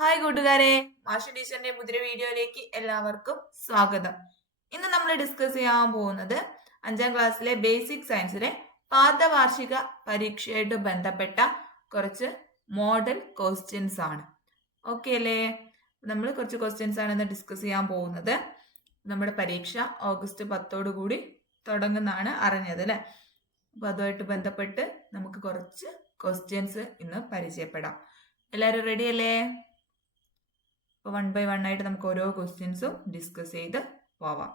Hi കൂട്ടുകാരെ, മാഷി ടീച്ചറിന്റെ പുതിയ വീഡിയോയിലേക്ക് എല്ലാവർക്കും സ്വാഗതം. ഇന്ന് നമ്മൾ ഡിസ്കസ് ചെയ്യാൻ പോകുന്നത് 5ാം ക്ലാസ്സിലെ ബേസിക് സയൻസിലെ പാദവാർഷിക പരീക്ഷയായിട്ട് ബന്ധപ്പെട്ട കുറച്ച് മോഡൽ ക്വസ്റ്റ്യൻസ് ആണ്. ഓക്കെ അല്ലേ? നമ്മൾ കുറച്ച് ക്വസ്റ്റ്യൻസ് ആണ് ഇന്ന് ഡിസ്കസ് ചെയ്യാൻ പോകുന്നത്. നമ്മുടെ പരീക്ഷ ഓഗസ്റ്റ് 10 കൂടി തുടങ്ങുന്നതാണ് അറിഞ്ഞത് അല്ലെ. അപ്പൊ അതുമായിട്ട് ബന്ധപ്പെട്ട് നമുക്ക് കുറച്ച് ക്വസ്റ്റ്യൻസ് ഇന്ന് പരിചയപ്പെടാം. എല്ലാവരും റെഡി അല്ലേ? അപ്പോൾ 1 by 1 ആയിട്ട് നമുക്ക് ഓരോ ക്വസ്റ്റ്യൻസും ഡിസ്കസ് ചെയ്ത് പോവാം.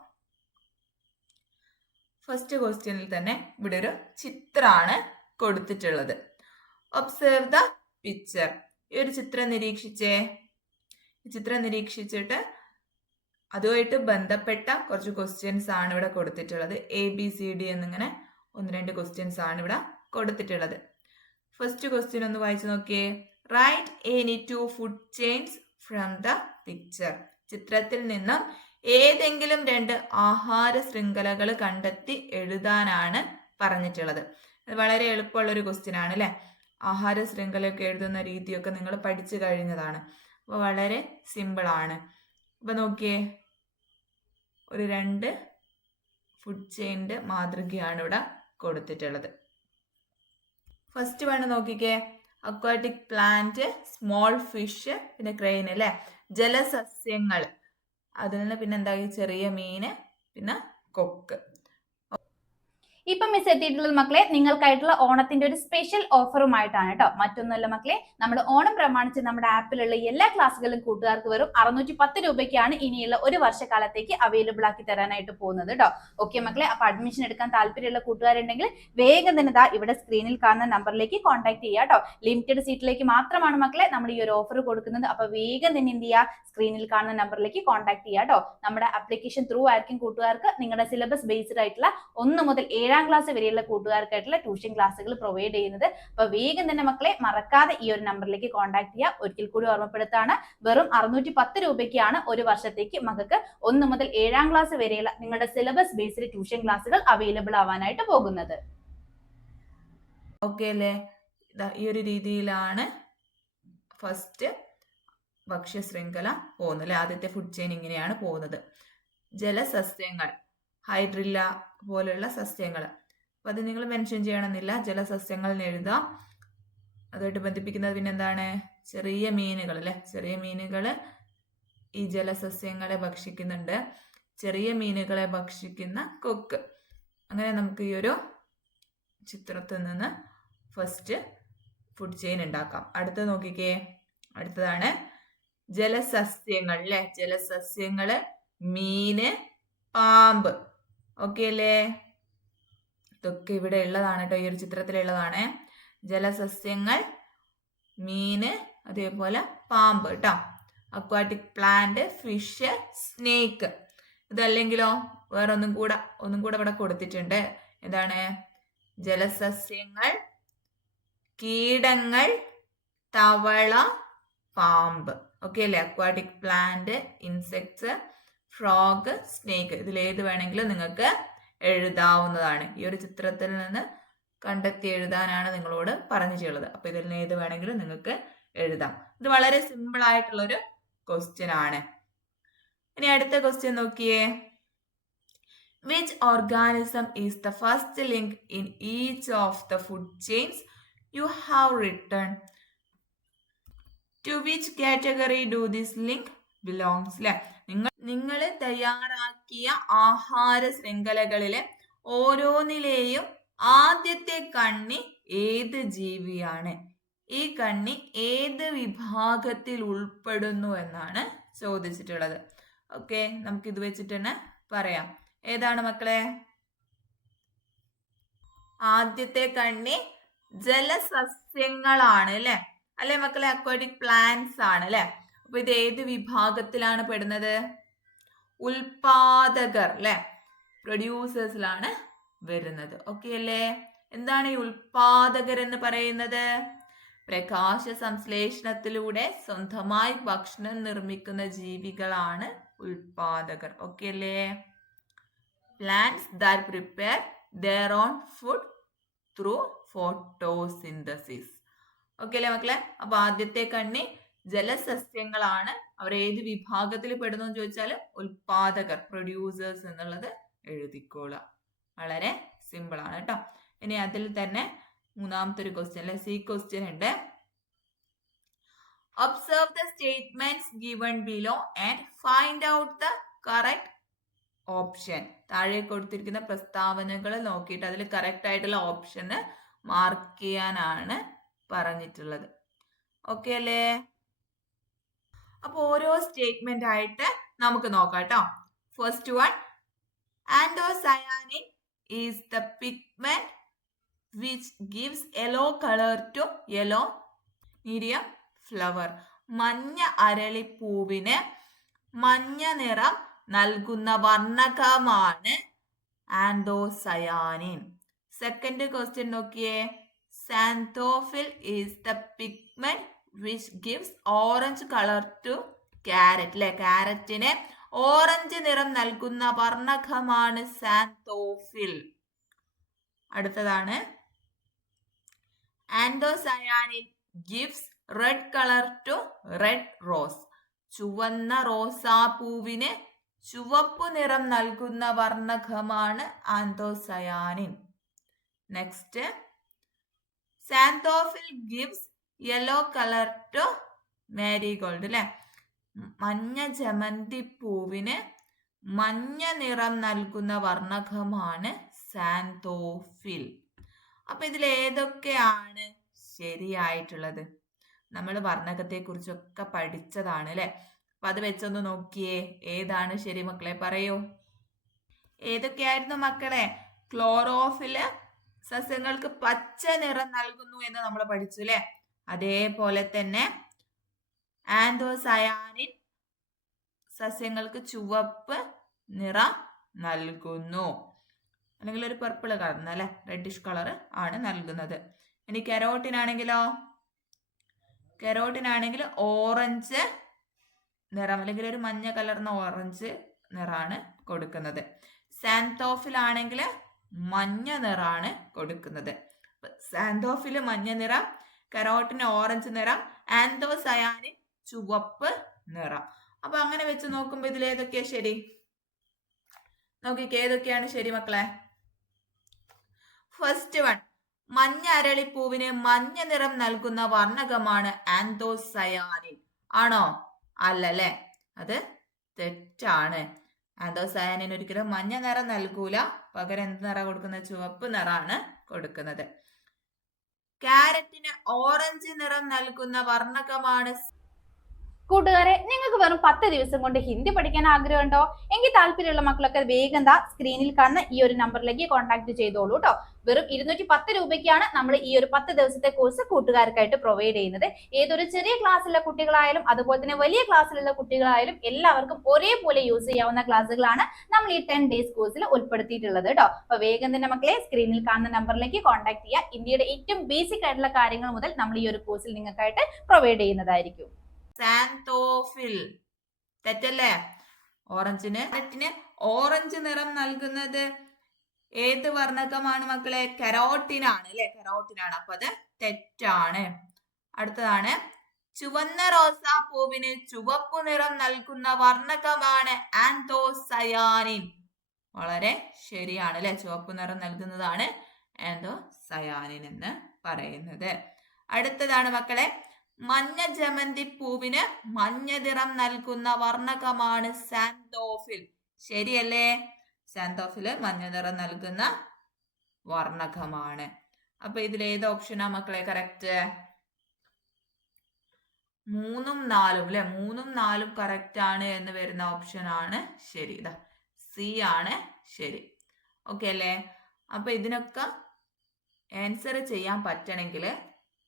ഫസ്റ്റ് ക്വസ്റ്റ്യനിൽ തന്നെ ഇവിടെ ഒരു ചിത്രമാണ് കൊടുത്തിട്ടുള്ളത്. Observe the picture. ഈ ഒരു ചിത്രം നിരീക്ഷിച്ചേ. ഈ ചിത്രം നിരീക്ഷിച്ചിട്ട് അതുമായിട്ട് ബന്ധപ്പെട്ട കുറച്ച് ക്വസ്റ്റ്യൻസ് ആണ് ഇവിടെ കൊടുത്തിട്ടുള്ളത്. ABCD എന്നിങ്ങനെ 1-2 ക്വസ്റ്റ്യൻസ് ആണ് ഇവിടെ കൊടുത്തിട്ടുള്ളത്. ഫസ്റ്റ് ക്വസ്റ്റ്യൻ ഒന്ന് വായിച്ചു നോക്കിയേ. Right any 2 food chains from the picture. ചിത്രത്തിൽ നിന്നും ഏതെങ്കിലും 2 ആഹാര ശൃംഖലകൾ കണ്ടെത്തി എഴുതാനാണ് പറഞ്ഞിട്ടുള്ളത്. അത് വളരെ എളുപ്പമുള്ളൊരു ക്വസ്റ്റ്യൻ ആണ് അല്ലെ. ആഹാര ശൃംഖലയൊക്കെ എഴുതുന്ന രീതിയൊക്കെ നിങ്ങൾ പഠിച്ചു കഴിഞ്ഞതാണ്. അപ്പോൾ വളരെ സിമ്പിൾ ആണ്. അപ്പൊ നോക്കിയേ, ഒരു 2 ഫുഡ് ചെയിൻ്റെ മാതൃകയാണ് ഇവിടെ കൊടുത്തിട്ടുള്ളത്. ഫസ്റ്റ് വേണം നോക്കിക്കേ. അക്വാറ്റിക് പ്ലാന്റ്, സ്മോൾ ഫിഷ്, പിന്നെ ക്രെയിൻ അല്ലെ, ജലസസ്യങ്ങൾ. അതിൽ നിന്ന് പിന്നെ എന്താ, ചെറിയ മീന്, പിന്നെ കൊക്ക്. ഇപ്പം മിസ് എത്തിയിട്ടുള്ളത് മക്കളെ നിങ്ങൾക്കായിട്ടുള്ള ഓണത്തിന്റെ ഒരു സ്പെഷ്യൽ ഓഫറുമായിട്ടാണ് കേട്ടോ. മറ്റൊന്നുമല്ല മക്കളെ, നമ്മുടെ ഓണം പ്രമാണിച്ച് നമ്മുടെ ആപ്പിലുള്ള എല്ലാ ക്ലാസ്സുകളും കൂട്ടുകാർക്ക് വെറും 610 രൂപയ്ക്കാണ് ഇനിയുള്ള ഒരു വർഷക്കാലത്തേക്ക് അവൈലബിൾ ആക്കി തരാനായിട്ട് പോകുന്നത് കേട്ടോ. ഓക്കെ മക്കളെ, അപ്പൊ അഡ്മിഷൻ എടുക്കാൻ താല്പര്യമുള്ള കൂട്ടുകാരുണ്ടെങ്കിൽ വേഗം തന്നെ ദാ ഇവിടെ സ്ക്രീനിൽ കാണുന്ന നമ്പറിലേക്ക് കോൺടാക്ട് ചെയ്യുക കേട്ടോ. ലിമിറ്റഡ് സീറ്റിലേക്ക് മാത്രമാണ് മക്കളെ നമ്മൾ ഈ ഒരു ഓഫർ കൊടുക്കുന്നത്. അപ്പൊ വേഗം തന്നെ എന്ത് ചെയ്യുക, സ്ക്രീനിൽ കാണുന്ന നമ്പറിലേക്ക് കോൺടാക്ട് ചെയ്യുക കേട്ടോ. നമ്മുടെ ആപ്ലിക്കേഷൻ ത്രൂ ആയിരിക്കും കൂട്ടുകാർക്ക് നിങ്ങളുടെ സിലബസ് ബേസ്ഡ് ആയിട്ടുള്ള 1 മുതൽ 7ാം ക്ലാസ് വരെയുള്ള കൂട്ടുകാർക്കായിട്ടുള്ള ട്യൂഷൻ ക്ലാസ്സുകൾ പ്രൊവൈഡ് ചെയ്യുന്നത്. അപ്പൊ വേഗം തന്നെ മക്കളെ മറക്കാതെ ഈ ഒരു നമ്പറിലേക്ക് കോൺടാക്ട് ചെയ്യുക. ഒരിക്കൽ കൂടി ഓർമ്മപ്പെടുത്താണ്, വെറും 610 രൂപയ്ക്കാണ് ഒരു വർഷത്തേക്ക് മക്കൾക്ക് 1 മുതൽ 7ാം ക്ലാസ് വരെയുള്ള നിങ്ങളുടെ സിലബസ് ബേസ്ഡ് ട്യൂഷൻ ക്ലാസ്സുകൾ അവൈലബിൾ ആവാനായിട്ട് പോകുന്നത്. ഓക്കെ അല്ലേ? ഈ ഒരു രീതിയിലാണ് ഫസ്റ്റ് ഭക്ഷ്യ ശൃംഖല പോകുന്നത് അല്ലെ. ആദ്യത്തെ ഫുഡ് ചെയിൻ ഇങ്ങനെയാണ് പോകുന്നത്. ജലസസ്യങ്ങൾ, ഹൈഡ്രില്ല പോലുള്ള സസ്യങ്ങൾ. അപ്പൊ അത് നിങ്ങൾ മെൻഷൻ ചെയ്യണമെന്നില്ല, ജലസസ്യങ്ങൾ എഴുതാം. അതുമായിട്ട് ബന്ധിപ്പിക്കുന്നത് പിന്നെ എന്താണ്, ചെറിയ മീനുകൾ അല്ലെ. ചെറിയ മീനുകൾ ഈ ജലസസ്യങ്ങളെ ഭക്ഷിക്കുന്നുണ്ട്. ചെറിയ മീനുകളെ ഭക്ഷിക്കുന്ന കൊക്ക്. അങ്ങനെ നമുക്ക് ഈ ഒരു ചിത്രത്തിൽ നിന്ന് ഫസ്റ്റ് ഫുഡ് ചെയിൻ ഉണ്ടാക്കാം. അടുത്തത് നോക്കിക്കേ. അടുത്തതാണ് ജലസസ്യങ്ങൾ അല്ലെ. ജലസസ്യങ്ങള്, മീന്, പാമ്പ്. ഓക്കെ അല്ലേ? ഇതൊക്കെ ഇവിടെ ഉള്ളതാണ് കേട്ടോ, ഈ ഒരു ചിത്രത്തിലുള്ളതാണ്. ജലസസ്യങ്ങൾ, മീന്, അതേപോലെ പാമ്പ് കേട്ടോ. Aquatic plant, fish, snake. ഇതല്ലെങ്കിലോ വേറെ ഒന്നും കൂടെ ഇവിടെ കൊടുത്തിട്ടുണ്ട്. എന്താണ്? ജലസസ്യങ്ങൾ, കീടങ്ങൾ, തവള, പാമ്പ്. ഓക്കെ അല്ലേ? Aquatic plant, insects, frog, snake. ഇതിലേത് വേണമെങ്കിലും നിങ്ങൾക്ക് എഴുതാവുന്നതാണ്. ഈ ഒരു ചിത്രത്തിൽ നിന്ന് കണ്ടെത്തി എഴുതാനാണ് നിങ്ങളോട് പറഞ്ഞിട്ടുള്ളത്. അപ്പൊ ഇതിൽ നിന്ന് ഏത് വേണമെങ്കിലും നിങ്ങൾക്ക് എഴുതാം. ഇത് വളരെ സിമ്പിൾ ആയിട്ടുള്ളൊരു ക്വസ്റ്റ്യൻ ആണ്. ഇനി അടുത്ത ക്വസ്റ്റ്യൻ നോക്കിയേ. Which organism is the first link in each of the food chains you have written? To which category do this link belongs? അല്ലെ, നിങ്ങൾ തയ്യാറാക്കിയ ആഹാര ശൃംഖലകളിലെ ഓരോന്നിലെയും ആദ്യത്തെ കണ്ണി ഏത് ജീവിയാണ്? ഈ കണ്ണി ഏത് വിഭാഗത്തിൽ ഉൾപ്പെടുന്നു എന്നാണ് ചോദിച്ചിട്ടുള്ളത്. ഓക്കെ, നമുക്ക് ഇത് വെച്ചിട്ട് തന്നെ പറയാം. ഏതാണ് മക്കളെ? ആദ്യത്തെ കണ്ണി ജലസസ്യങ്ങളാണ് അല്ലെ. അല്ലെ മക്കളെ? അക്വാറ്റിക് പ്ലാന്റ്സ് ആണ് അല്ലെ. അപ്പൊ ഇത് ഏത് വിഭാഗത്തിലാണ് പെടുന്നത്? ഉൽപാദകർ അല്ലെ, പ്രൊഡ്യൂസേഴ്സിലാണ് വരുന്നത്. ഓക്കെ അല്ലേ? എന്താണ് ഈ ഉൽപാദകർ എന്ന് പറയുന്നത്? പ്രകാശ സംശ്ലേഷണത്തിലൂടെ സ്വന്തമായി ഭക്ഷണം നിർമ്മിക്കുന്ന ജീവികളാണ് ഉൽപാദകർ. ഓക്കെ അല്ലേ? Plants that prepare their own food through photosynthesis. Okay അല്ലേ മക്കളെ? അപ്പൊ ആദ്യത്തെ കണ്ണി ജലസസ്യങ്ങളാണ്. അവർ ഏത് വിഭാഗത്തിൽ പെടുന്നു എന്ന് ചോദിച്ചാൽ ഉൽപാദകർ, പ്രൊഡ്യൂസേഴ്സ് എന്നുള്ളത് എഴുതിക്കോളുക. വളരെ സിമ്പിൾ ആണ് കേട്ടോ. ഇനി അതിൽ തന്നെ മൂന്നാമത്തെ ഒരു ക്വസ്റ്റ്യൻ അല്ലെ, സി ക്വസ്റ്റ്യൻ ഉണ്ട്. Observe the statements given below and find out the correct option. താഴെ കൊടുത്തിരിക്കുന്ന പ്രസ്താവനകൾ നോക്കിയിട്ട് അതിൽ കറക്റ്റ് ആയിട്ടുള്ള ഓപ്ഷന് മാർക്ക് ചെയ്യാനാണ് പറഞ്ഞിട്ടുള്ളത്. ഓക്കെ അല്ലേ? അപ്പൊ ഓരോ സ്റ്റേറ്റ്മെന്റ് ആയിട്ട് നമുക്ക് നോക്കാം കേട്ടോ. First one, anthocyanin is the pigment which gives yellow colour to yellow medium flower. മഞ്ഞ അരളിപ്പൂവിന് മഞ്ഞ നിറം നൽകുന്ന വർണ്ണകമാണ് ആൻഡോസയാനിൻ. സെക്കൻഡ് ക്വസ്റ്റ്യൻ നോക്കിയേ. Xanthophyll is the pigment which gives orange colour to carrot. അല്ലെ, ക്യാരറ്റിന് ഓറഞ്ച് നിറം നൽകുന്ന വർണ്ണകമാണ് സാന്തോഫിൽ. അടുത്തതാണ്, anthocyanin gives red colour to red rose. ചുവന്ന റോസാപ്പൂവിന് ചുവപ്പു നിറം നൽകുന്ന വർണ്ണകമാണ് anthocyanin. Next, xanthophyll gives yellow colour to marigold. അല്ലെ, മഞ്ഞ ജമന്തി പൂവിന് മഞ്ഞ നിറം നൽകുന്ന വർണ്ണകമാണ് സാന്തോഫിൽ. അപ്പൊ ഇതിൽ ഏതൊക്കെയാണ് ശരിയായിട്ടുള്ളത്? നമ്മൾ വർണ്ണകത്തെ കുറിച്ചൊക്കെ പഠിച്ചതാണ് അല്ലെ. അപ്പൊ അത് വെച്ചൊന്ന് നോക്കിയേ, ഏതാണ് ശരി മക്കളെ, പറയൂ. ഏതൊക്കെയായിരുന്നു മക്കളെ? ക്ലോറോഫില് സസ്യങ്ങൾക്ക് പച്ച നിറം നൽകുന്നു എന്ന് നമ്മൾ പഠിച്ചു അല്ലെ. അതേപോലെ തന്നെ ആൻഡോസയാനിൻ സസ്യങ്ങൾക്ക് ചുവപ്പ് നിറം നൽകുന്നു, അല്ലെങ്കിൽ ഒരു പർപ്പിൾ കളർ അല്ലെ, റെഡിഷ് കളർ ആണ് നൽകുന്നത്. ഇനി കെരോട്ടിനാണെങ്കിലോ, കെരോട്ടിനാണെങ്കിൽ ഓറഞ്ച് നിറം അല്ലെങ്കിൽ ഒരു മഞ്ഞ കലർന്ന ഓറഞ്ച് നിറാണ് കൊടുക്കുന്നത്. സാന്തോഫിൽ ആണെങ്കിൽ മഞ്ഞ നിറാണ് കൊടുക്കുന്നത്. സാന്തോഫിൽ മഞ്ഞ നിറം, കരോട്ടിന് ഓറഞ്ച് നിറം, ആൻഡോസയാനിൻ ചുവപ്പ് നിറം. അപ്പൊ അങ്ങനെ വെച്ച് നോക്കുമ്പോ ഇതിൽ ഏതൊക്കെയാ ശരി? നോക്കിക്കേ, ഏതൊക്കെയാണ് ശരി മക്കളെ? ഫസ്റ്റ് വൺ, മഞ്ഞ അരളിപ്പൂവിന് മഞ്ഞ നിറം നൽകുന്ന വർണ്ണകമാണ് ആൻഡോസയാനിൻ. ആണോ? അല്ലല്ലേ, അത് തെറ്റാണ്. ആൻഡോസയാനിൻ ഒരിക്കലും മഞ്ഞ നിറം നൽകൂല, പകരം എന്ത് നിറം കൊടുക്കുന്നത്? ചുവപ്പ് നിറാണ് കൊടുക്കുന്നത്. ക്യാരറ്റിന് ഓറഞ്ച് നിറം നൽകുന്ന വർണ്ണകമാണ്. കൂട്ടുകാരെ, നിങ്ങൾക്ക് വെറും 10 ദിവസം കൊണ്ട് ഹിന്ദി പഠിക്കാൻ ആഗ്രഹമുണ്ടോ? എങ്കിൽ താല്പര്യമുള്ള മക്കളൊക്കെ വേഗം സ്ക്രീനിൽ കാണുന്ന ഈ ഒരു നമ്പറിലേക്ക് കോൺടാക്ട് ചെയ്തോളൂ കേട്ടോ. വെറും 210 രൂപയ്ക്കാണ് നമ്മൾ ഈ ഒരു 10 ദിവസത്തെ കോഴ്സ് കൂട്ടുകാർക്കായിട്ട് പ്രൊവൈഡ് ചെയ്യുന്നത്. ഏതൊരു ചെറിയ ക്ലാസ്സിലുള്ള കുട്ടികളായാലും അതുപോലെ തന്നെ വലിയ ക്ലാസ്സിലുള്ള കുട്ടികളായാലും എല്ലാവർക്കും ഒരേപോലെ യൂസ് ചെയ്യാവുന്ന ക്ലാസ്സുകളാണ് നമ്മൾ ഈ 10 ഡേയ്സ് കോഴ്സിൽ ഉൾപ്പെടുത്തിയിട്ടുള്ളത് കേട്ടോ. അപ്പൊ വേഗം തന്നെ മക്കളെ സ്ക്രീനിൽ കാണുന്ന നമ്പറിലേക്ക് കോൺടാക്ട് ചെയ്യുക. ഇന്ത്യയുടെ ഏറ്റവും ബേസിക് ആയിട്ടുള്ള കാര്യങ്ങൾ മുതൽ നമ്മൾ ഈ ഒരു കോഴ്സിൽ നിങ്ങൾക്കായിട്ട് പ്രൊവൈഡ് ചെയ്യുന്നതായിരിക്കും. സാന്തോഫിൽ തെറ്റല്ലേ? ഓറഞ്ചിന് ഓറഞ്ച് നിറം നൽകുന്നത് ഏത് വർണ്ണകമാണ് മക്കളെ? കരോട്ടിനാണ് അല്ലെ, കരോട്ടിനാണ്. അപ്പൊ അത് തെറ്റാണ്. അടുത്തതാണ്, ചുവന്ന റോസാപ്പൂവിന് ചുവപ്പു നിറം നൽകുന്ന വർണ്ണകമാണ് ആൻഡോസയാനിൻ. വളരെ ശരിയാണ് അല്ലെ, ചുവപ്പ് നിറം നൽകുന്നതാണ് ആൻഡോസയാനിൻ എന്ന് പറയുന്നത്. അടുത്തതാണ് മക്കളെ, മഞ്ഞ ജമന്തി പൂവിന് മഞ്ഞ നിറം നൽകുന്ന വർണ്ണകമാണ് സാന്തോഫിൽ. ശരിയല്ലേ? സാന്തോഫില് മഞ്ഞ നിറം നൽകുന്ന വർണ്ണകമാണ്. അപ്പൊ ഇതിൽ ഏത് ഓപ്ഷനാ മക്കളെ കറക്റ്റ്? 3ഉം 4ഉം അല്ലെ, 3ഉം 4ഉം കറക്റ്റ് ആണ് എന്ന് വരുന്ന ഓപ്ഷൻ ആണ് ശരി. ഇതാ സി ആണ് ശരി. ഓക്കെ അല്ലേ? അപ്പൊ ഇതിനൊക്കെ ആൻസർ ചെയ്യാൻ പറ്റണമെങ്കിൽ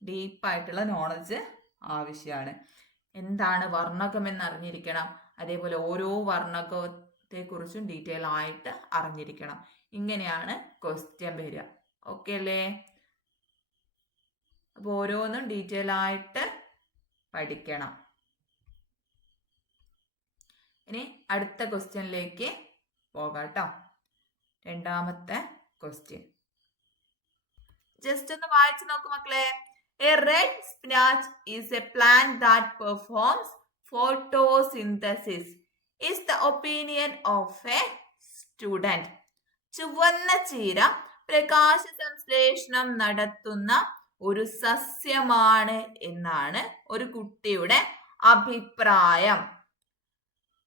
ഡീപ്പായിട്ടുള്ള നോളജ് ആവശ്യമാണ്. എന്താണ് വർണ്ണകം എന്ന് അറിഞ്ഞിരിക്കണം, അതേപോലെ ഓരോ വർണ്ണകത്തെ കുറിച്ചും ഡീറ്റെയിൽ ആയിട്ട് അറിഞ്ഞിരിക്കണം. ഇങ്ങനെയാണ് ക്വസ്റ്റ്യൻ വരിക. ഓക്കെ അല്ലേ? അപ്പൊ ഓരോന്നും ഡീറ്റെയിൽ ആയിട്ട് പഠിക്കണം. ഇനി അടുത്ത ക്വസ്റ്റ്യനിലേക്ക് പോകാം കേട്ടോ. രണ്ടാമത്തെ ക്വസ്റ്റ്യൻ ജസ്റ്റ് ഒന്ന് വായിച്ചു നോക്കൂ മക്കളെ. A red spinach is a plant that performs photosynthesis. Is the opinion of a student. ചുവന്ന ചീര പ്രകാശ സംശ്ലേഷണം നടത്തുന്ന ഒരു സസ്യമാണ് എന്നാണ് ഒരു കുട്ടിയുടെ അഭിപ്രായം.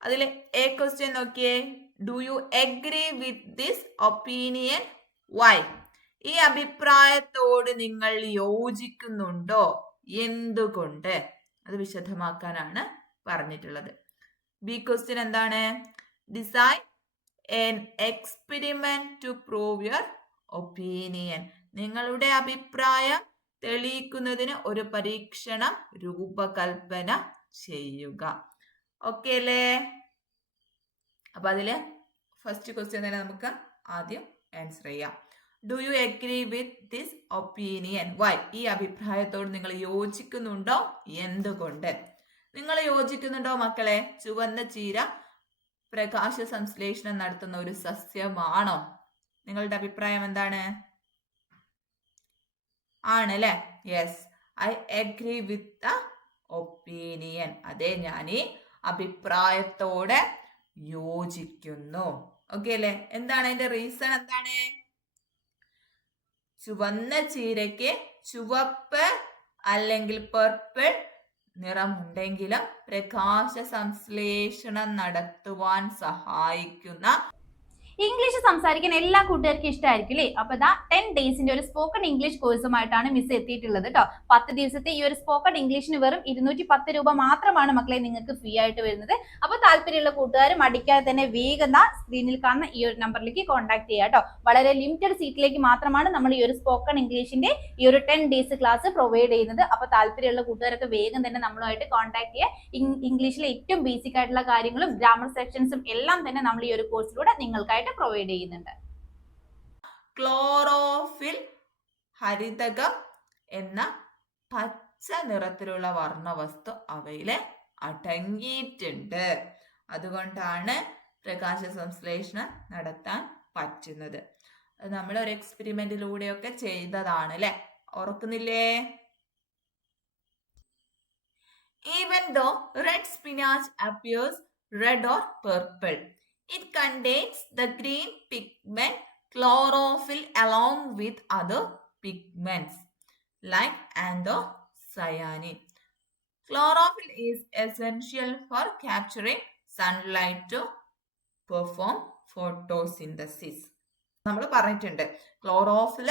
അതിൽ എ ക്വസ്റ്റ്യൻ നോക്കിയേ. Do you agree with this opinion? Why? ഈ അഭിപ്രായത്തോട് നിങ്ങൾ യോജിക്കുന്നുണ്ടോ? എന്തുകൊണ്ട്? അത് വിശദമാക്കാനാണ് പറഞ്ഞിട്ടുള്ളത്. ബി ക്വസ്റ്റ്യൻ എന്താണ്? Design an experiment to prove your opinion. നിങ്ങളുടെ അഭിപ്രായം തെളിയിക്കുന്നതിന് ഒരു പരീക്ഷണം രൂപകൽപ്പന ചെയ്യുക. ഓക്കെ അല്ലേ? അപ്പൊ അതില് ഫസ്റ്റ് ക്വസ്റ്റ്യൻ തന്നെ നമുക്ക് ആദ്യം ആൻസർ ചെയ്യാം. Do you agree with this opinion? Why? ഈ അഭിപ്രായത്തോട് നിങ്ങൾ യോജിക്കുന്നുണ്ടോ? എന്തുകൊണ്ട്? നിങ്ങൾ യോജിക്കുന്നുണ്ടോ മക്കളെ? ചുവന്ന ചീര പ്രകാശ സംശ്ലേഷണം നടത്തുന്ന ഒരു സസ്യമാണോ? നിങ്ങളുടെ അഭിപ്രായം എന്താണ്? ആണല്ലേ? Yes, I agree with the opinion. അതെ, ഞാൻ ഈ അഭിപ്രായത്തോടെ യോജിക്കുന്നു. ഓക്കെ അല്ലേ? എന്താണ് അതിന്റെ റീസൺ? എന്താണ്? ചുവന്ന ചീരയ്ക്ക് ചുവപ്പ് അല്ലെങ്കിൽ പർപ്പിൾ നിറമുണ്ടെങ്കിലും പ്രകാശ സംശ്ലേഷണം നടത്തുവാൻ സഹായിക്കുന്ന ഇംഗ്ലീഷ് സംസാരിക്കാൻ എല്ലാ കൂട്ടുകാർക്കും ഇഷ്ടമായിരിക്കും അല്ലേ? അപ്പൊ ഇതാ 10 ഡേയ്സിന്റെ ഒരു സ്പോക്കൺ ഇംഗ്ലീഷ് കോഴ്സുമായിട്ടാണ് മിസ് എത്തിയിട്ടുള്ളത് കേട്ടോ. 10 ദിവസത്തെ ഈ ഒരു സ്പോക്കൺ ഇംഗ്ലീഷിന് വെറും 210 രൂപ മാത്രമാണ് മക്കളെ നിങ്ങൾക്ക് ഫ്രീ ആയിട്ട് വരുന്നത്. അപ്പൊ താല്പര്യമുള്ള കൂട്ടുകാർ മടിക്കാതെ തന്നെ വേഗം സ്ക്രീനിൽ കാണുന്ന ഈ ഒരു നമ്പറിലേക്ക് കോൺടാക്ട് ചെയ്യുക കേട്ടോ. വളരെ ലിമിറ്റഡ് സീറ്റിലേക്ക് മാത്രമാണ് നമ്മൾ ഈ ഒരു സ്പോക്കൺ ഇംഗ്ലീഷിന്റെ ഈ ഒരു 10 ഡേയ്സ് ക്ലാസ് പ്രൊവൈഡ് ചെയ്യുന്നത്. അപ്പൊ താല്പര്യമുള്ള കൂട്ടുകാരൊക്കെ വേഗം തന്നെ നമ്മളുമായിട്ട് കോൺടാക്ട് ചെയ്യുക. ഇംഗ്ലീഷിലെ ഏറ്റവും ബേസിക് ആയിട്ടുള്ള കാര്യങ്ങളും ഗ്രാമർ സെക്ഷൻസും എല്ലാം തന്നെ നമ്മൾ ഈ ഒരു കോഴ്സിലൂടെ നിങ്ങൾക്കായിട്ട് പ്രൊവൈഡ് ചെയ്യുന്നുണ്ട്. ക്ലോറോഫിൽ ഹരിതകം എന്ന പച്ച നിറത്തിലുള്ള വർണ്ണവസ്തു അവയിലെ അടങ്ങിയിട്ടുണ്ട്. അതുകൊണ്ടാണ് പ്രകാശ സംശ്ലേഷണം നടത്താൻ പറ്റുന്നത്. അത് നമ്മൾ ഒരു എക്സ്പെരിമെന്റിലൂടെയൊക്കെ ചെയ്തതാണ് അല്ലെ? ഓർക്കുന്നില്ലേ? Even though red spinach appears red or purple, it contains the green pigment chlorophyll along with other pigments like anthocyanin. Chlorophyll is essential for capturing sunlight to perform photosynthesis. നമ്മൾ പറഞ്ഞിട്ടുണ്ട് ക്ലോറോഫിൽ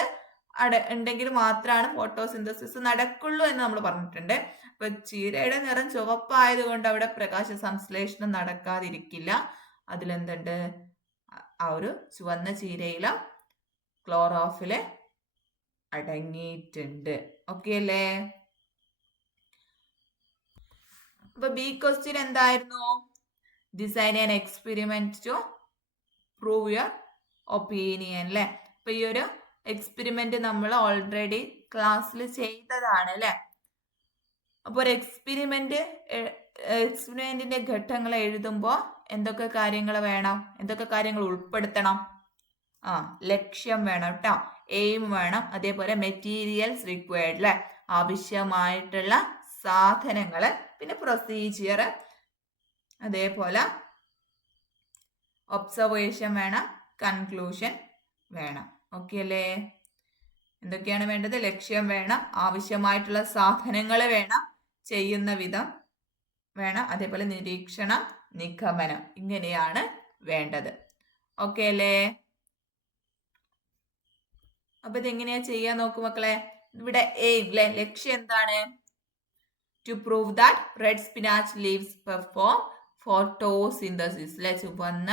ഉണ്ടെങ്കിൽ മാത്രമാണ് ഫോട്ടോസിന്തസിസ് നടക്കുള്ളൂ എന്ന് നമ്മൾ പറഞ്ഞിട്ടുണ്ട്. അപ്പൊ ചീരയുടെ നിറം ചുവപ്പായത് കൊണ്ട് അവിടെ പ്രകാശ സംശ്ലേഷണം നടക്കാതിരിക്കില്ല. അതിലെന്തുണ്ട്? ആ ഒരു ചുവന്ന ചീരയിലും ക്ലോറോഫില് അടങ്ങിയിട്ടുണ്ട്. ഓക്കെ അല്ലേ? അപ്പൊ ബി ക്വസ്റ്റ്യൻ എന്തായിരുന്നു? Design an experiment to prove your opinion അല്ലെ? അപ്പൊ ഈ ഒരു എക്സ്പെരിമെന്റ് നമ്മൾ ഓൾറെഡി ക്ലാസ്സിൽ ചെയ്തതാണ് അല്ലെ? അപ്പൊ ഒരു എക്സ്പെരിമെന്റിന്റെ ഘട്ടങ്ങൾ എഴുതുമ്പോൾ എന്തൊക്കെ കാര്യങ്ങൾ വേണം? എന്തൊക്കെ കാര്യങ്ങൾ ഉൾപ്പെടുത്തണം? ലക്ഷ്യം വേണം കേട്ടോ, എയിം വേണം. അതേപോലെ മെറ്റീരിയൽസ് റിക്വയർഡ് അല്ലെ? ആവശ്യമായിട്ടുള്ള സാധനങ്ങള്, പിന്നെ പ്രൊസീജിയർ, അതേപോലെ ഒബ്സർവേഷൻ വേണം, കൺക്ലൂഷൻ വേണം. ഓക്കെ അല്ലേ? എന്തൊക്കെയാണ് വേണ്ടത്? ലക്ഷ്യം വേണം, ആവശ്യമായിട്ടുള്ള സാധനങ്ങൾ വേണം, ചെയ്യുന്ന വിധം വേണം, അതേപോലെ നിരീക്ഷണം, നിഗമനം, ഇങ്ങനെയാണ് വേണ്ടത്. ഓക്കെ അല്ലേ? അപ്പൊ ഇതെങ്ങനെയാ ചെയ്യാൻ നോക്കൂ മക്കളെ. ഇവിടെ എയിം അല്ലെ? ലക്ഷ്യം എന്താണ്? To prove that red spinach leaves perform photosynthesis അല്ലെ? ചുവന്ന